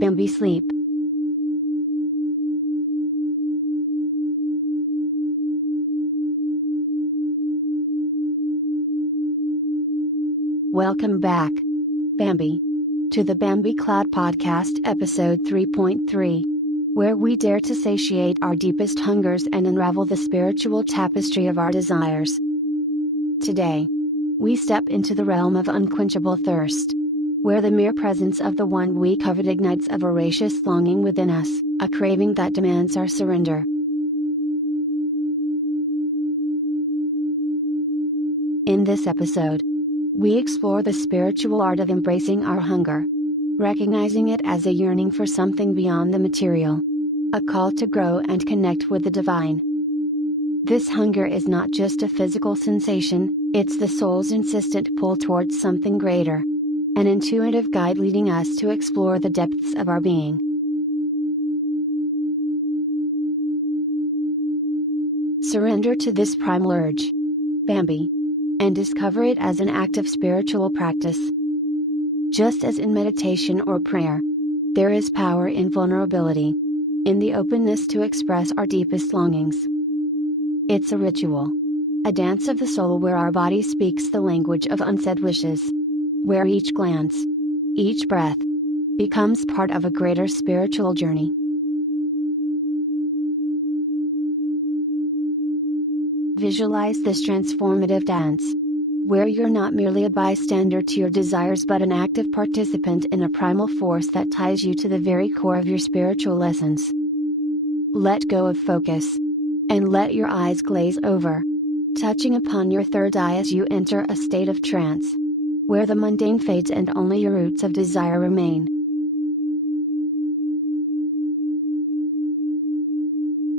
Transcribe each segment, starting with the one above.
Bambi sleep. Welcome back, Bambi, to the Bambi Cloud Podcast episode 3.3, where we dare to satiate our deepest hungers and unravel the spiritual tapestry of our desires. Today, we step into the realm of unquenchable thirst, where the mere presence of the one we covet ignites a voracious longing within us, a craving that demands our surrender. In this episode, we explore the spiritual art of embracing our hunger, recognizing it as a yearning for something beyond the material, a call to grow and connect with the divine. This hunger is not just a physical sensation, it's the soul's insistent pull towards something greater, an intuitive guide leading us to explore the depths of our being. Surrender to this primal urge, Bambi, and discover it as an act of spiritual practice. Just as in meditation or prayer, there is power in vulnerability, in the openness to express our deepest longings. It's a ritual, a dance of the soul where our body speaks the language of unsaid wishes, where each glance, each breath, becomes part of a greater spiritual journey. Visualize this transformative dance, where you're not merely a bystander to your desires but an active participant in a primal force that ties you to the very core of your spiritual essence. Let go of focus, and let your eyes glaze over, touching upon your third eye as you enter a state of trance, where the mundane fades and only your roots of desire remain.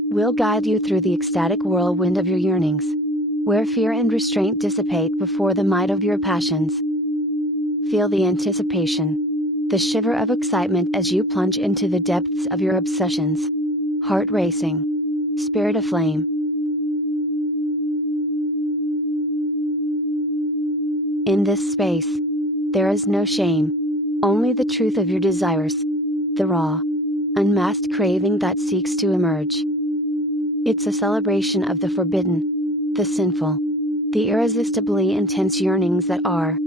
We'll guide you through the ecstatic whirlwind of your yearnings, where fear and restraint dissipate before the might of your passions. Feel the anticipation, the shiver of excitement as you plunge into the depths of your obsessions, heart racing, spirit aflame. In this space, there is no shame, only the truth of your desires, the raw, unmasked craving that seeks to emerge. It's a celebration of the forbidden, the sinful, the irresistibly intense yearnings that are,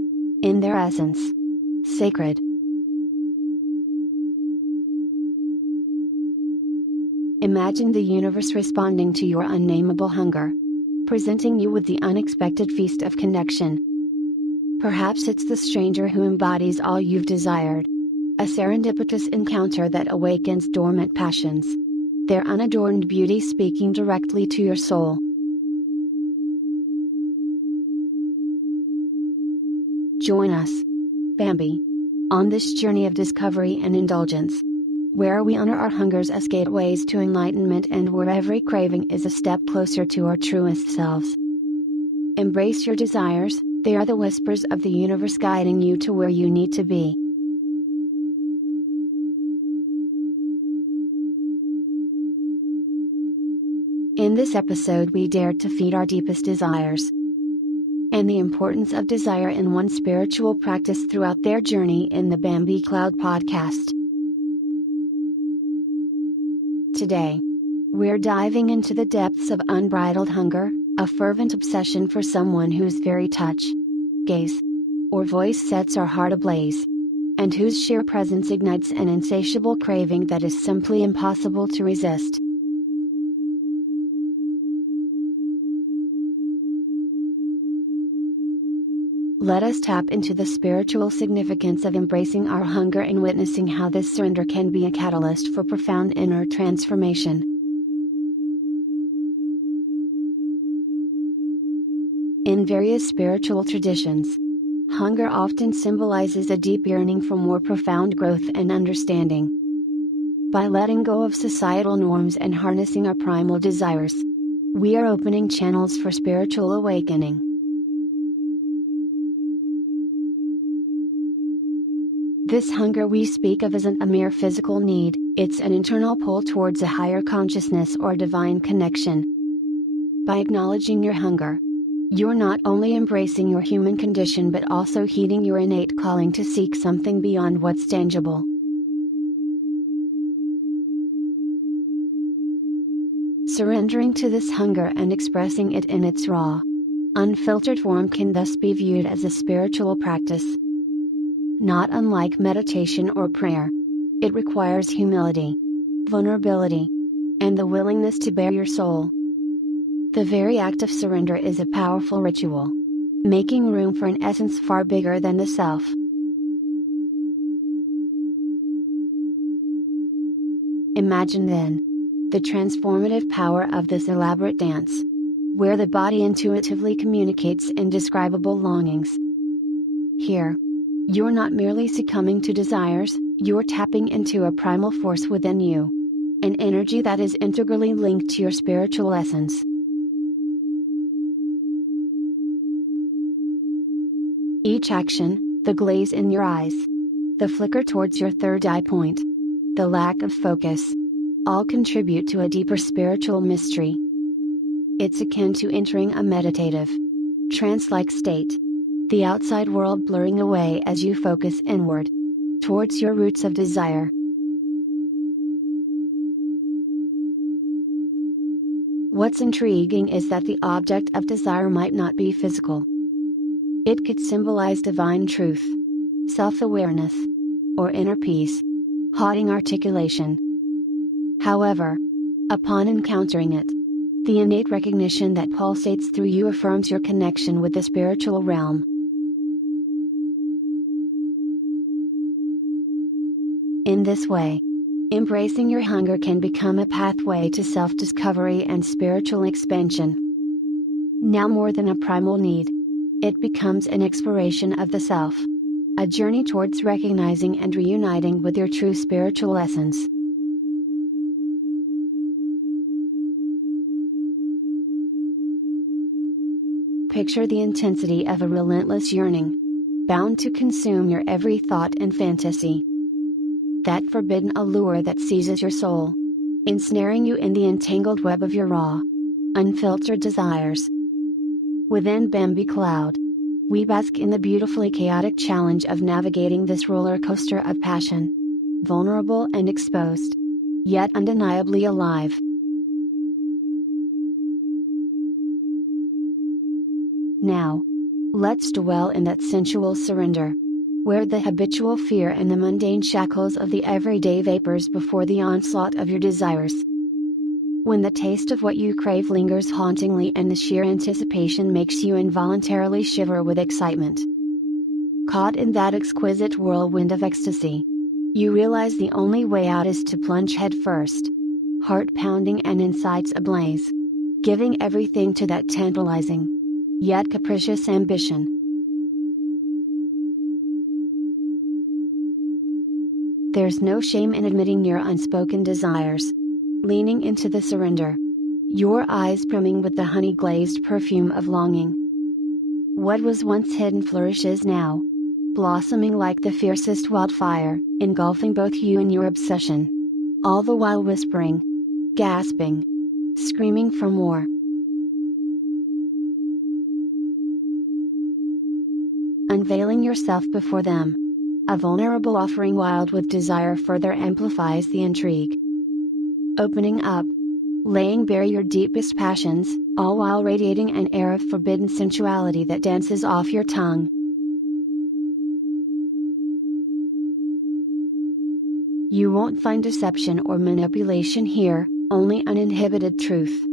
in their essence, sacred. Imagine the universe responding to your unnameable hunger, presenting you with the unexpected feast of connection. Perhaps it's the stranger who embodies all you've desired, a serendipitous encounter that awakens dormant passions, their unadorned beauty speaking directly to your soul. Join us, Bambi, on this journey of discovery and indulgence, where we honor our hungers as gateways to enlightenment and where every craving is a step closer to our truest selves. Embrace your desires, they are the whispers of the universe guiding you to where you need to be. In this episode we dare to feed our deepest desires, and the importance of desire in one's spiritual practice throughout their journey in the Bambi Cloud Podcast. Today, we're diving into the depths of unbridled hunger, a fervent obsession for someone whose very touch, gaze, or voice sets our heart ablaze, and whose sheer presence ignites an insatiable craving that is simply impossible to resist. Let us tap into the spiritual significance of embracing our hunger and witnessing how this surrender can be a catalyst for profound inner transformation. In various spiritual traditions, hunger often symbolizes a deep yearning for more profound growth and understanding. By letting go of societal norms and harnessing our primal desires, we are opening channels for spiritual awakening. This hunger we speak of isn't a mere physical need, it's an internal pull towards a higher consciousness or divine connection. By acknowledging your hunger, you're not only embracing your human condition but also heeding your innate calling to seek something beyond what's tangible. Surrendering to this hunger and expressing it in its raw, unfiltered form can thus be viewed as a spiritual practice. Not unlike meditation or prayer, it requires humility, vulnerability, and the willingness to bare your soul. The very act of surrender is a powerful ritual, making room for an essence far bigger than the self. Imagine then the transformative power of this elaborate dance, where the body intuitively communicates indescribable longings. Here, you're not merely succumbing to desires, you're tapping into a primal force within you, an energy that is integrally linked to your spiritual essence. Each action, the glaze in your eyes, the flicker towards your third eye point, the lack of focus, all contribute to a deeper spiritual mystery. It's akin to entering a meditative, trance-like state, the outside world blurring away as you focus inward, towards your roots of desire. What's intriguing is that the object of desire might not be physical. It could symbolize divine truth, self-awareness, or inner peace, haunting articulation. However, upon encountering it, the innate recognition that pulsates through you affirms your connection with the spiritual realm. In this way, embracing your hunger can become a pathway to self-discovery and spiritual expansion. Now more than a primal need, it becomes an exploration of the self, a journey towards recognizing and reuniting with your true spiritual essence. Picture the intensity of a relentless yearning, bound to consume your every thought and fantasy. That forbidden allure that seizes your soul, ensnaring you in the entangled web of your raw, unfiltered desires. Within Bambi Cloud, we bask in the beautifully chaotic challenge of navigating this roller coaster of passion. Vulnerable and exposed, yet undeniably alive. Now, let's dwell in that sensual surrender, where the habitual fear and the mundane shackles of the everyday vapors before the onslaught of your desires. When the taste of what you crave lingers hauntingly and the sheer anticipation makes you involuntarily shiver with excitement. Caught in that exquisite whirlwind of ecstasy, you realize the only way out is to plunge headfirst, heart pounding and insides ablaze, giving everything to that tantalizing, yet capricious ambition. There's no shame in admitting your unspoken desires. Leaning into the surrender, your eyes brimming with the honey-glazed perfume of longing. What was once hidden flourishes now, blossoming like the fiercest wildfire, engulfing both you and your obsession. All the while whispering, gasping, screaming for more. Unveiling yourself before them, a vulnerable offering wild with desire further amplifies the intrigue. Opening up, laying bare your deepest passions, all while radiating an air of forbidden sensuality that dances off your tongue. You won't find deception or manipulation here, only uninhibited truth.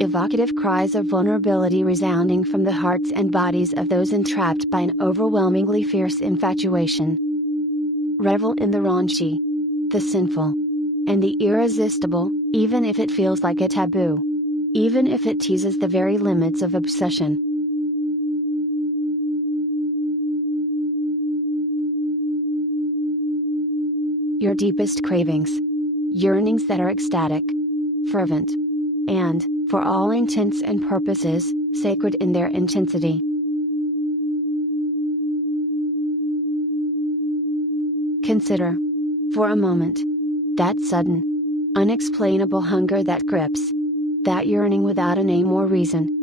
Evocative cries of vulnerability resounding from the hearts and bodies of those entrapped by an overwhelmingly fierce infatuation. Revel in the raunchy, the sinful, and the irresistible, even if it feels like a taboo. Even if it teases the very limits of obsession. Your deepest cravings. Yearnings that are ecstatic, fervent, and, for all intents and purposes, sacred in their intensity. Consider, for a moment, that sudden, unexplainable hunger that grips, that yearning without a name or reason.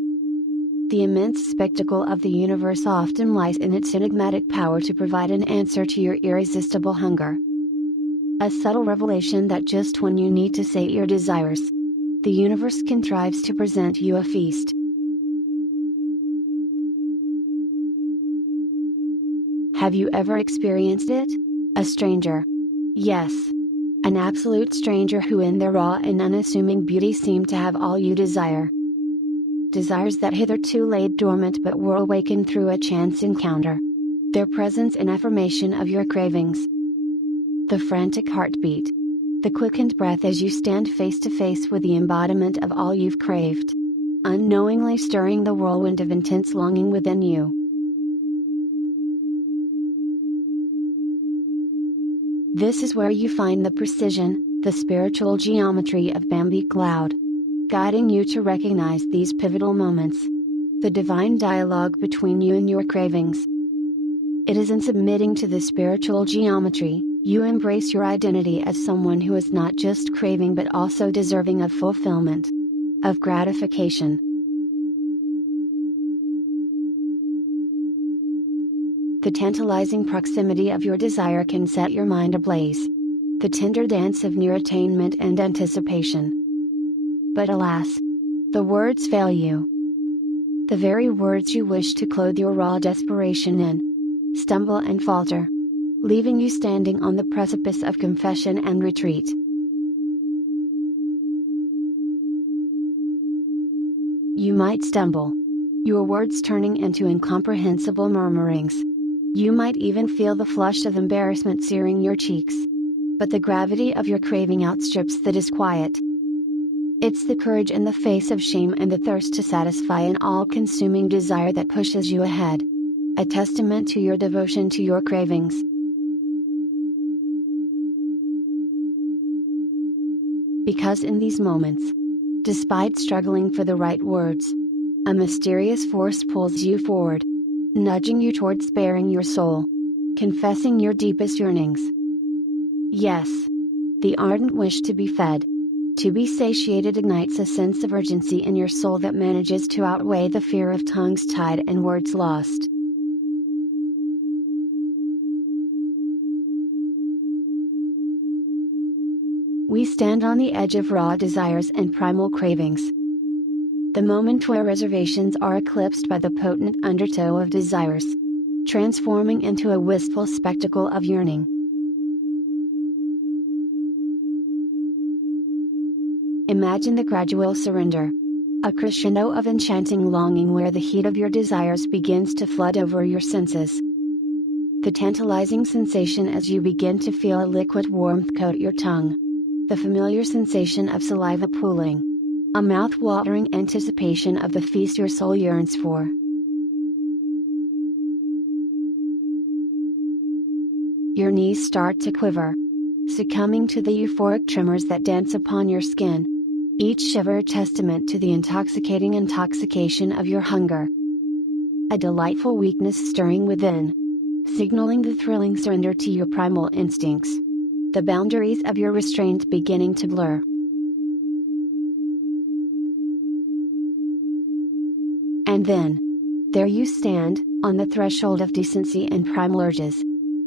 The immense spectacle of the universe often lies in its enigmatic power to provide an answer to your irresistible hunger. A subtle revelation that just when you need to sate your desires, The universe contrives to present you a feast. Have you ever experienced it? A stranger? Yes. An absolute stranger who in their raw and unassuming beauty seemed to have all you desire. Desires that hitherto laid dormant but were awakened through a chance encounter. Their presence an affirmation of your cravings. The frantic heartbeat. The quickened breath as you stand face to face with the embodiment of all you've craved. Unknowingly stirring the whirlwind of intense longing within you. This is where you find the precision, the spiritual geometry of Bambi Cloud. Guiding you to recognize these pivotal moments. The divine dialogue between you and your cravings. It is in submitting to this spiritual geometry, you embrace your identity as someone who is not just craving but also deserving of fulfillment. Of gratification. The tantalizing proximity of your desire can set your mind ablaze. The tender dance of near attainment and anticipation. But alas! The words fail you. The very words you wish to clothe your raw desperation in. Stumble and falter. Leaving you standing on the precipice of confession and retreat. You might stumble. Your words turning into incomprehensible murmurings. You might even feel the flush of embarrassment searing your cheeks. But the gravity of your craving outstrips the disquiet. It's the courage in the face of shame and the thirst to satisfy an all-consuming desire that pushes you ahead. A testament to your devotion to your cravings. Because in these moments, despite struggling for the right words, a mysterious force pulls you forward. Nudging you towards baring your soul. Confessing your deepest yearnings. Yes. The ardent wish to be fed. To be satiated ignites a sense of urgency in your soul that manages to outweigh the fear of tongues tied and words lost. We stand on the edge of raw desires and primal cravings. The moment where reservations are eclipsed by the potent undertow of desires. Transforming into a wistful spectacle of yearning. Imagine the gradual surrender. A crescendo of enchanting longing where the heat of your desires begins to flood over your senses. The tantalizing sensation as you begin to feel a liquid warmth coat your tongue. The familiar sensation of saliva pooling. A mouth-watering anticipation of the feast your soul yearns for. Your knees start to quiver. Succumbing to the euphoric tremors that dance upon your skin. Each shiver a testament to the intoxicating intoxication of your hunger. A delightful weakness stirring within. Signaling the thrilling surrender to your primal instincts. The boundaries of your restraint beginning to blur. And then, there you stand, on the threshold of decency and primal urges.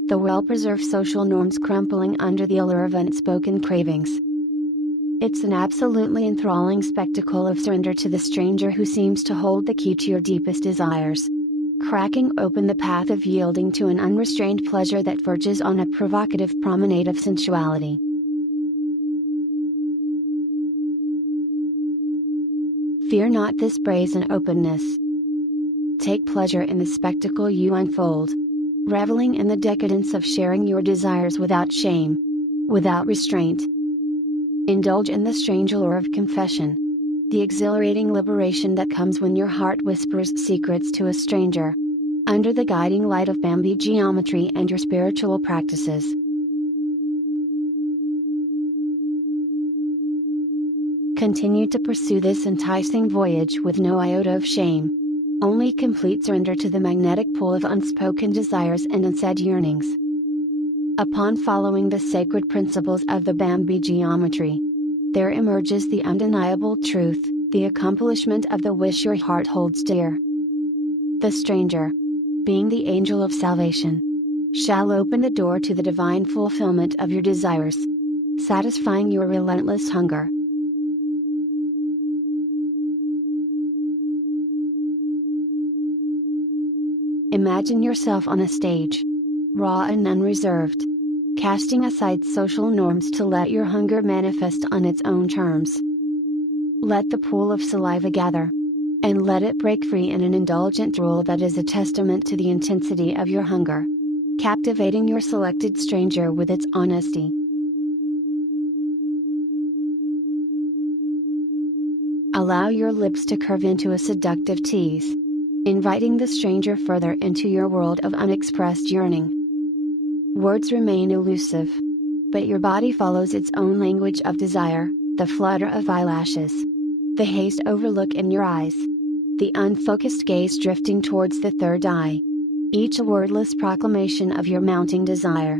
The well-preserved social norms crumpling under the allure of unspoken cravings. It's an absolutely enthralling spectacle of surrender to the stranger who seems to hold the key to your deepest desires. Cracking open the path of yielding to an unrestrained pleasure that verges on a provocative promenade of sensuality. Fear not this brazen openness. Take pleasure in the spectacle you unfold. Reveling in the decadence of sharing your desires without shame. Without restraint. Indulge in the strange allure of confession. The exhilarating liberation that comes when your heart whispers secrets to a stranger. Under the guiding light of Bambi geometry and your spiritual practices. Continue to pursue this enticing voyage with no iota of shame. Only complete surrender to the magnetic pull of unspoken desires and unsaid yearnings. Upon following the sacred principles of the Bambi geometry, there emerges the undeniable truth, the accomplishment of the wish your heart holds dear. The stranger, being the angel of salvation, shall open the door to the divine fulfillment of your desires, satisfying your relentless hunger. Imagine yourself on a stage, raw and unreserved, casting aside social norms to let your hunger manifest on its own terms. Let the pool of saliva gather, and let it break free in an indulgent drool that is a testament to the intensity of your hunger, captivating your selected stranger with its honesty. Allow your lips to curve into a seductive tease, inviting the stranger further into your world of unexpressed yearning. Words remain elusive, but your body follows its own language of desire, the flutter of eyelashes, the hazed overlook in your eyes, the unfocused gaze drifting towards the third eye, each a wordless proclamation of your mounting desire.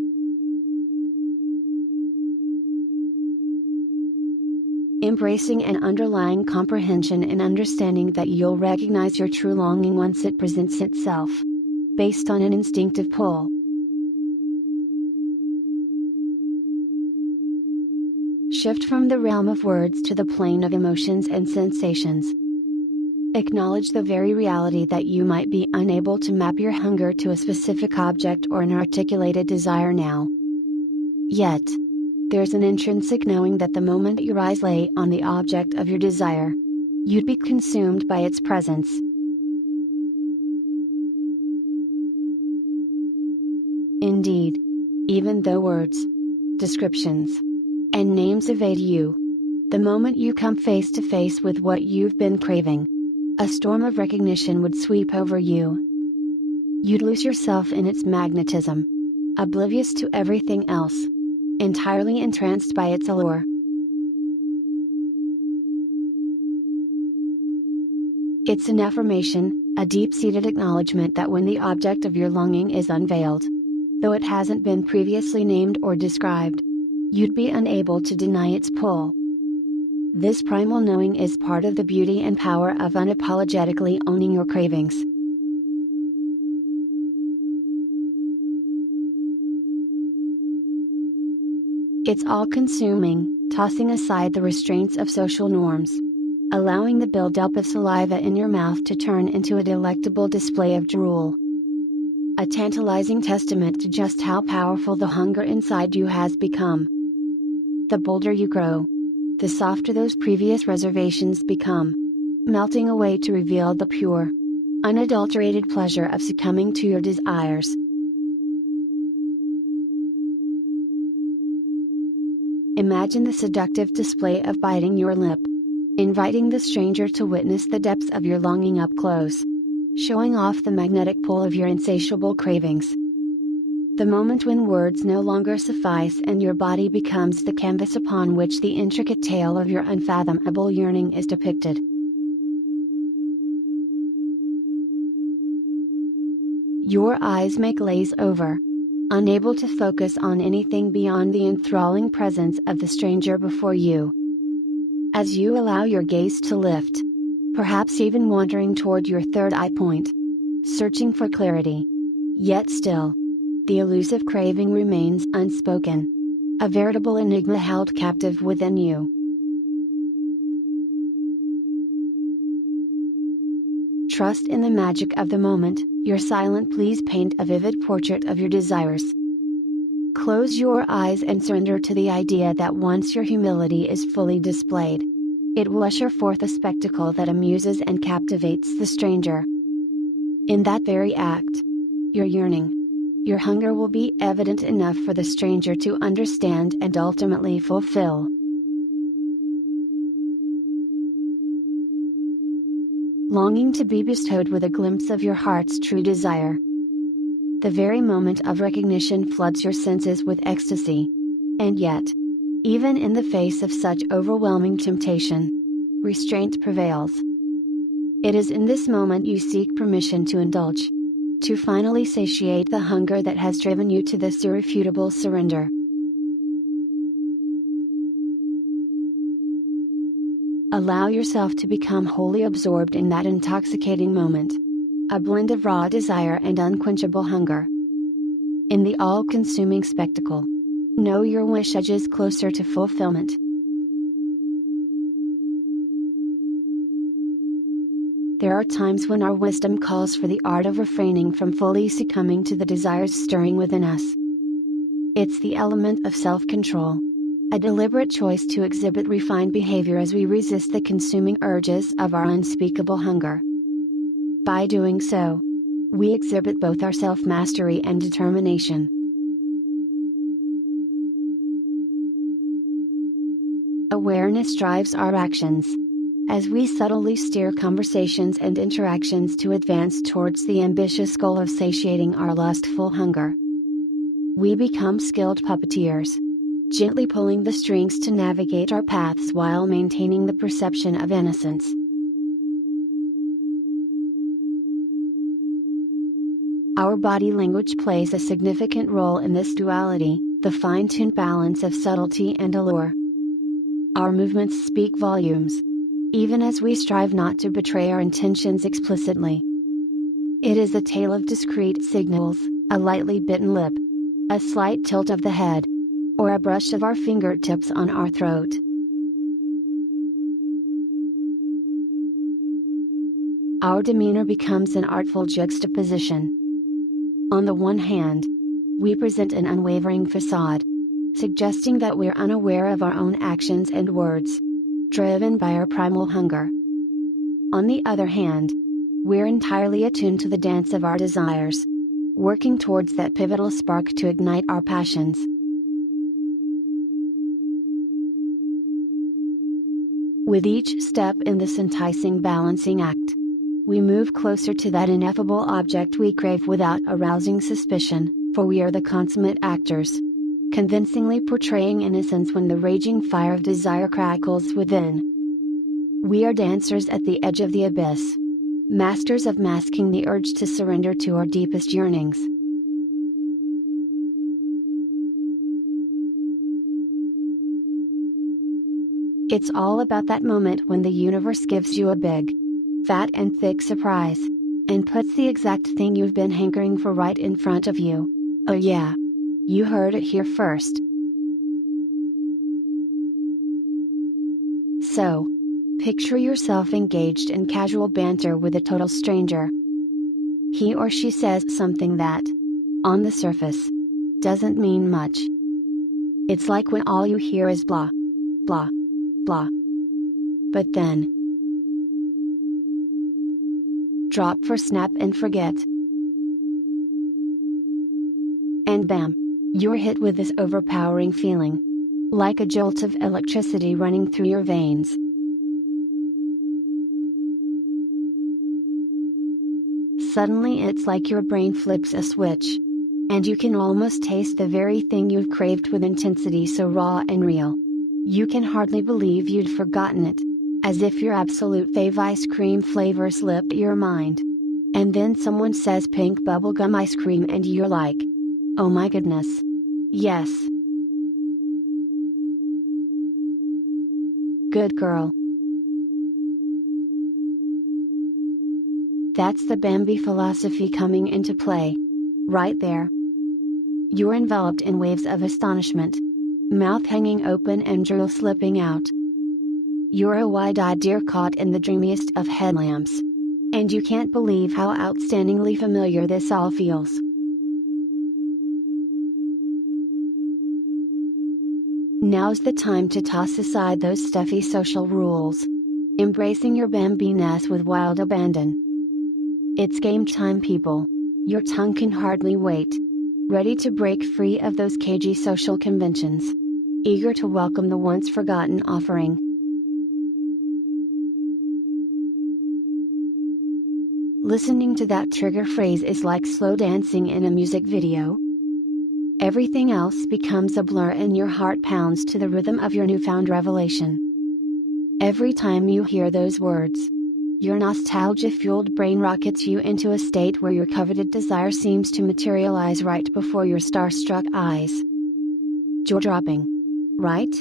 Embracing an underlying comprehension and understanding that you'll recognize your true longing once it presents itself, based on an instinctive pull. Shift from the realm of words to the plane of emotions and sensations. Acknowledge the very reality that you might be unable to map your hunger to a specific object or an articulated desire now. Yet, there's an intrinsic knowing that the moment your eyes lay on the object of your desire, you'd be consumed by its presence. Indeed, even though words, descriptions, and names evade you, the moment you come face to face with what you've been craving, a storm of recognition would sweep over you. You'd lose yourself in its magnetism, oblivious to everything else, entirely entranced by its allure. It's an affirmation, a deep-seated acknowledgement that when the object of your longing is unveiled, though it hasn't been previously named or described, you'd be unable to deny its pull. This primal knowing is part of the beauty and power of unapologetically owning your cravings. It's all-consuming, tossing aside the restraints of social norms, allowing the buildup of saliva in your mouth to turn into a delectable display of drool. A tantalizing testament to just how powerful the hunger inside you has become. The bolder you grow, the softer those previous reservations become, melting away to reveal the pure, unadulterated pleasure of succumbing to your desires. Imagine the seductive display of biting your lip, inviting the stranger to witness the depths of your longing up close, showing off the magnetic pull of your insatiable cravings. The moment when words no longer suffice and your body becomes the canvas upon which the intricate tale of your unfathomable yearning is depicted. Your eyes may glaze over, unable to focus on anything beyond the enthralling presence of the stranger before you. As you allow your gaze to lift, perhaps even wandering toward your third eye point, searching for clarity, yet still, the elusive craving remains unspoken, a veritable enigma held captive within you. Trust in the magic of the moment, your silent pleas paint a vivid portrait of your desires. Close your eyes and surrender to the idea that once your humility is fully displayed, it will usher forth a spectacle that amuses and captivates the stranger. In that very act, your yearning, your hunger will be evident enough for the stranger to understand and ultimately fulfill. Longing to be bestowed with a glimpse of your heart's true desire. The very moment of recognition floods your senses with ecstasy. And yet, even in the face of such overwhelming temptation, restraint prevails. It is in this moment you seek permission to indulge, to finally satiate the hunger that has driven you to this irrefutable surrender. Allow yourself to become wholly absorbed in that intoxicating moment, a blend of raw desire and unquenchable hunger. In the all-consuming spectacle, know your wish edges closer to fulfillment. There are times when our wisdom calls for the art of refraining from fully succumbing to the desires stirring within us. It's the element of self-control. A deliberate choice to exhibit refined behavior as we resist the consuming urges of our unspeakable hunger. By doing so, we exhibit both our self-mastery and determination. Awareness drives our actions. As we subtly steer conversations and interactions to advance towards the ambitious goal of satiating our lustful hunger, we become skilled puppeteers, gently pulling the strings to navigate our paths while maintaining the perception of innocence. Our body language plays a significant role in this duality, the fine-tuned balance of subtlety and allure. Our movements speak volumes, even as we strive not to betray our intentions explicitly. It is a tale of discreet signals, a lightly bitten lip, a slight tilt of the head, or a brush of our fingertips on our throat. Our demeanor becomes an artful juxtaposition. On the one hand, we present an unwavering facade, suggesting that we're unaware of our own actions and words, driven by our primal hunger. On the other hand, we're entirely attuned to the dance of our desires, working towards that pivotal spark to ignite our passions. With each step in this enticing balancing act, we move closer to that ineffable object we crave without arousing suspicion, for we are the consummate actors, convincingly portraying innocence when the raging fire of desire crackles within. We are dancers at the edge of the abyss, masters of masking the urge to surrender to our deepest yearnings. It's all about that moment when the universe gives you a big, fat and thick surprise, and puts the exact thing you've been hankering for right in front of you. Oh yeah. You heard it here first. So, picture yourself engaged in casual banter with a total stranger. He or she says something that, on the surface, doesn't mean much. It's like when all you hear is blah, blah, blah. But then, drop for snap and forget. And bam! You're hit with this overpowering feeling. Like a jolt of electricity running through your veins. Suddenly it's like your brain flips a switch. And you can almost taste the very thing you've craved with intensity so raw and real. You can hardly believe you'd forgotten it. As if your absolute fave ice cream flavor slipped your mind. And then someone says pink bubblegum ice cream and you're like, oh my goodness. Yes. Good girl. That's the Bambi philosophy coming into play. Right there. You're enveloped in waves of astonishment. Mouth hanging open and drool slipping out. You're a wide-eyed deer caught in the dreamiest of headlamps. And you can't believe how outstandingly familiar this all feels. Now's the time to toss aside those stuffy social rules. Embracing your Bambi-ness with wild abandon. It's game time, people. Your tongue can hardly wait. Ready to break free of those cagey social conventions. Eager to welcome the once forgotten offering. Listening to that trigger phrase is like slow dancing in a music video. Everything else becomes a blur and your heart pounds to the rhythm of your newfound revelation. Every time you hear those words, your nostalgia-fueled brain rockets you into a state where your coveted desire seems to materialize right before your starstruck eyes. Jaw-dropping, right?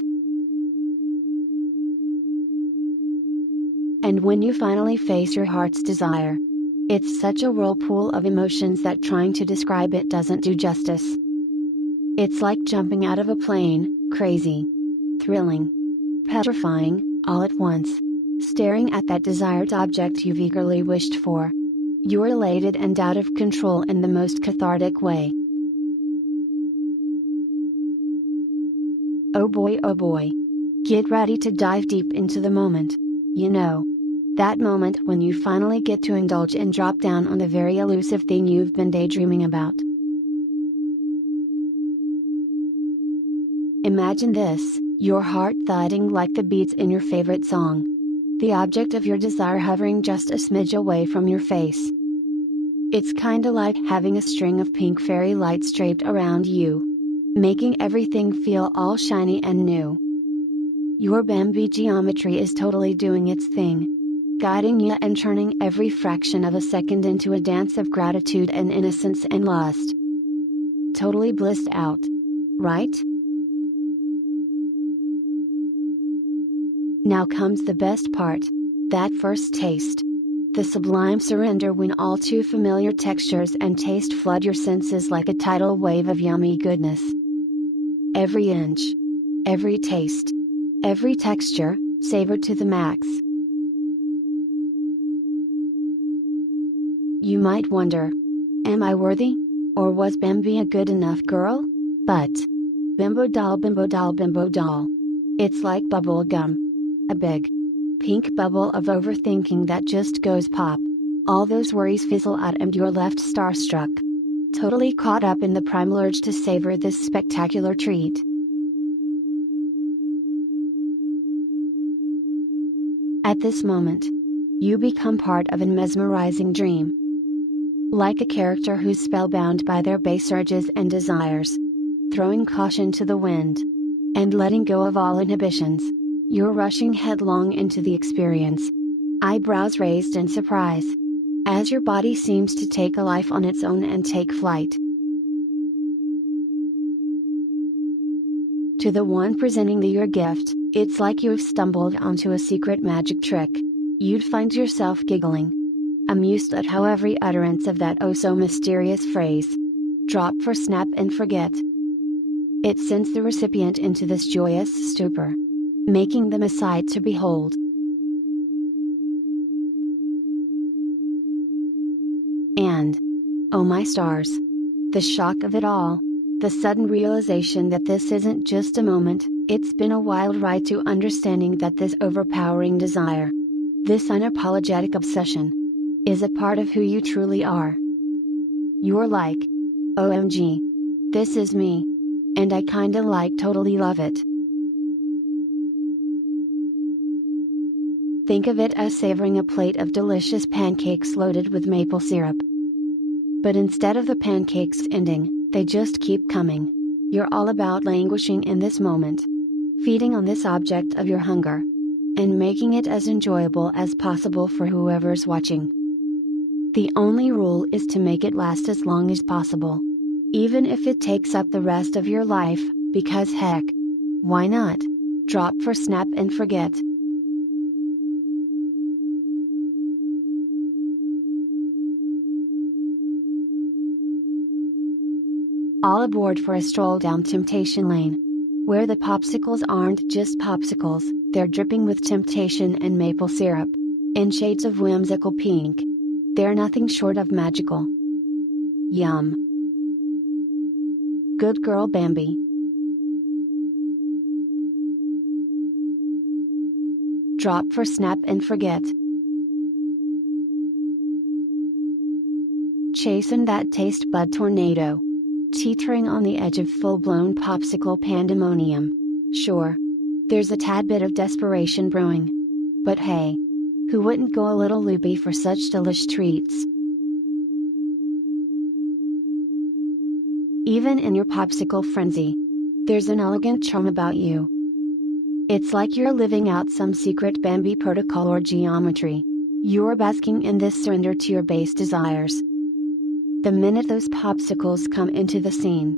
And when you finally face your heart's desire, it's such a whirlpool of emotions that trying to describe it doesn't do justice. It's like jumping out of a plane, crazy, thrilling, petrifying, all at once. staring at that desired object you've eagerly wished for. You're elated and out of control in the most cathartic way. Oh boy, get ready to dive deep into the moment. You know, that moment when you finally get to indulge and drop down on the very elusive thing you've been daydreaming about. Imagine this, your heart thudding like the beats in your favorite song. The object of your desire hovering just a smidge away from your face. It's kinda like having a string of pink fairy lights draped around you, making everything feel all shiny and new. Your Bambi geometry is totally doing its thing, guiding you and turning every fraction of a second into a dance of gratitude and innocence and lust. Totally blissed out, right? Now comes the best part, that first taste. The sublime surrender when all too familiar textures and taste flood your senses like a tidal wave of yummy goodness. Every inch, every taste, every texture, savored to the max. You might wonder, am I worthy? Or was Bambi a good enough girl? But, bimbo doll bimbo doll bimbo doll. It's like bubble gum. A big, pink bubble of overthinking that just goes pop. All those worries fizzle out and you're left starstruck. Totally caught up in the primal urge to savor this spectacular treat. At this moment, you become part of a mesmerizing dream. Like a character who's spellbound by their base urges and desires. Throwing caution to the wind. And letting go of all inhibitions. You're rushing headlong into the experience. Eyebrows raised in surprise. As your body seems to take a life on its own and take flight. To the one presenting your gift, it's like you've stumbled onto a secret magic trick. You'd find yourself giggling. Amused at how every utterance of that oh so mysterious phrase, drop for snap and forget, it sends the recipient into this joyous stupor, making them a sight to behold. And, oh my stars, the shock of it all, the sudden realization that this isn't just a moment, it's been a wild ride to understanding that this overpowering desire, this unapologetic obsession, is a part of who you truly are. You're like, OMG. This is me. And I kinda like totally love it. Think of it as savoring a plate of delicious pancakes loaded with maple syrup. But instead of the pancakes ending, they just keep coming. You're all about languishing in this moment. Feeding on this object of your hunger. And making it as enjoyable as possible for whoever's watching. The only rule is to make it last as long as possible. Even if it takes up the rest of your life, because heck, why not? Drop for snap and forget. All aboard for a stroll down Temptation Lane. Where the popsicles aren't just popsicles, they're dripping with temptation and maple syrup. In shades of whimsical pink. They're nothing short of magical. Yum. Good girl Bambi. Drop for snap and forget. Chasing that taste bud tornado. Teetering on the edge of full-blown popsicle pandemonium. Sure. There's a tad bit of desperation brewing. But hey. Who wouldn't go a little loopy for such delish treats? Even in your popsicle frenzy, there's an elegant charm about you. It's like you're living out some secret Bambi protocol or geometry. You're basking in this surrender to your base desires. The minute those popsicles come into the scene,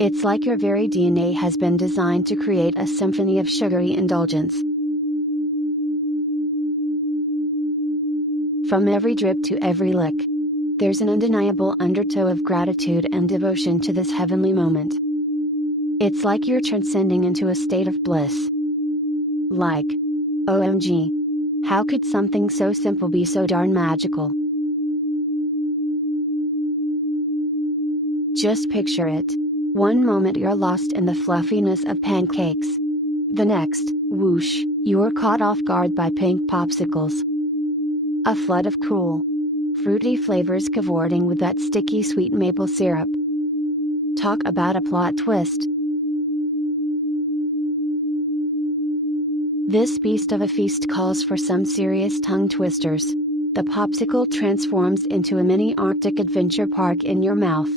it's like your very DNA has been designed to create a symphony of sugary indulgence. From every drip to every lick, there's an undeniable undertow of gratitude and devotion to this heavenly moment. It's like you're transcending into a state of bliss. Like, OMG. How could something so simple be so darn magical? Just picture it. One moment you're lost in the fluffiness of pancakes. The next, whoosh, you're caught off guard by pink popsicles. A flood of cool, fruity flavors cavorting with that sticky sweet maple syrup. Talk about a plot twist. This beast of a feast calls for some serious tongue twisters. The popsicle transforms into a mini Arctic adventure park in your mouth.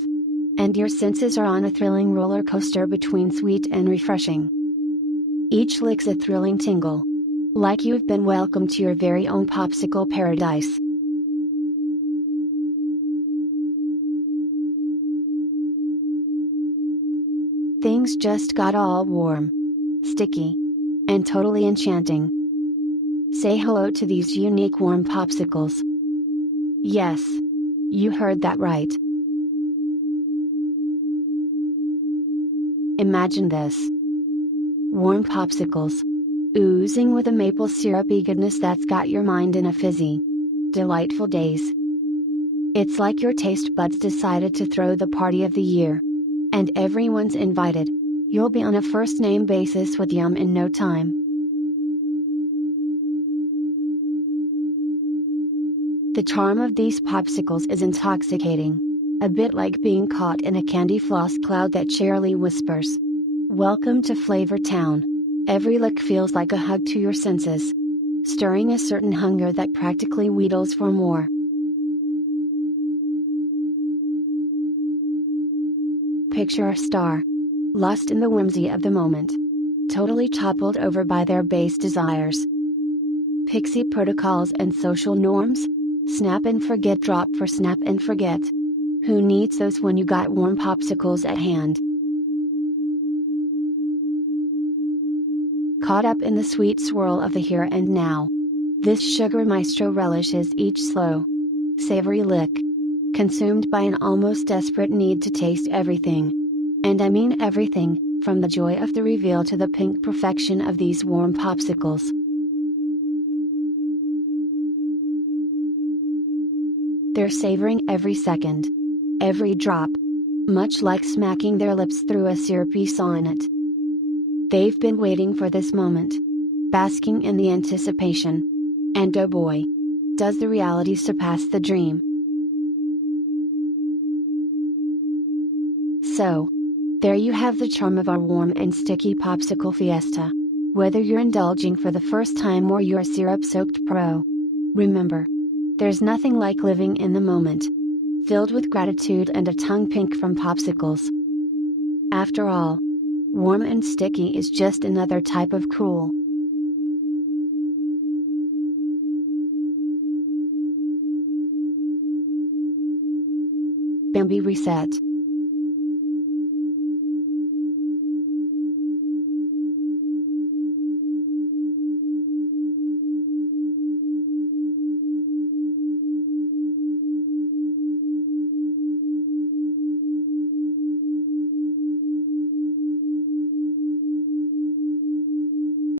And your senses are on a thrilling roller coaster between sweet and refreshing. Each lick's a thrilling tingle. Like you've been welcomed to your very own popsicle paradise. Things just got all warm, sticky, and totally enchanting. Say hello to these unique warm popsicles. Yes, you heard that right. Imagine this. Warm popsicles, oozing with a maple syrupy goodness that's got your mind in a fizzy, delightful daze. It's like your taste buds decided to throw the party of the year. And everyone's invited. You'll be on a first name basis with Yum in no time. The charm of these popsicles is intoxicating. A bit like being caught in a candy floss cloud that cheerily whispers, "Welcome to Flavor Town." Every lick feels like a hug to your senses, stirring a certain hunger that practically wheedles for more. Picture a star, lost in the whimsy of the moment, totally toppled over by their base desires. Pixie protocols and social norms? Snap and forget, drop for snap and forget. Who needs those when you got warm popsicles at hand? Caught up in the sweet swirl of the here and now. This sugar maestro relishes each slow, savory lick, consumed by an almost desperate need to taste everything. And I mean everything, from the joy of the reveal to the pink perfection of these warm popsicles. They're savoring every second, every drop, much like smacking their lips through a syrupy sonnet. They've been waiting for this moment, basking in the anticipation. And oh boy, does the reality surpass the dream. So, there you have the charm of our warm and sticky popsicle fiesta. Whether you're indulging for the first time or you're a syrup-soaked pro, remember, there's nothing like living in the moment, filled with gratitude and a tongue pink from popsicles. After all, warm and sticky is just another type of cool. Bambi Reset.